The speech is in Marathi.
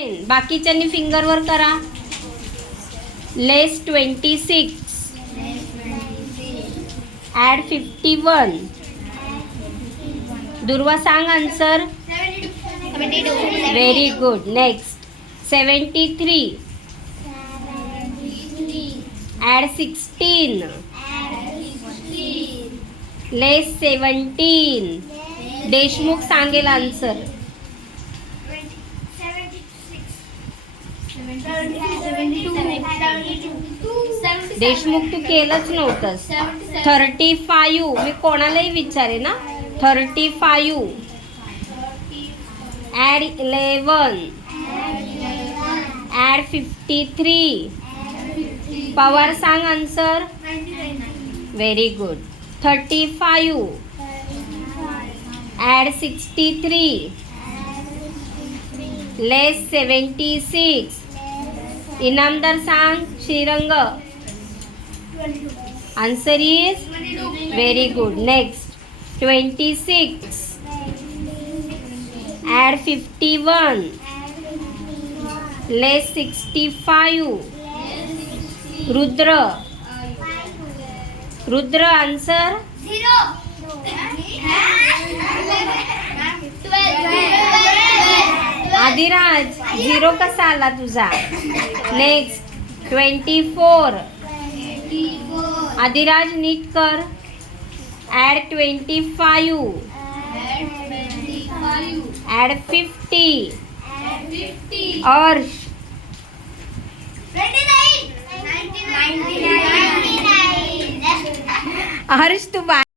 बाकीच्यांनी फिंगरवर करा. Less 26 add 51. दुर्वा सांग answer. Very good. Next 73 add 16 less 17. Deshmukh सांगेल आन्सर. देशमुख तू केलंच नव्हतंस. 35 मी कोणालाही विचारे ना. 35 ॲड 11 ॲड 53. पवार सांग answer. Very good. 35 add 63 less 76. Inamdar सांग. Shrirang answer is very good. Next 26 add 51 less 65. Rudra answer. Adiraj 0 कसा आला तुझा. नेक्स्ट 24 आदिराज नीट कर. Add 25 add 50. अर्श 29 हर्ष तू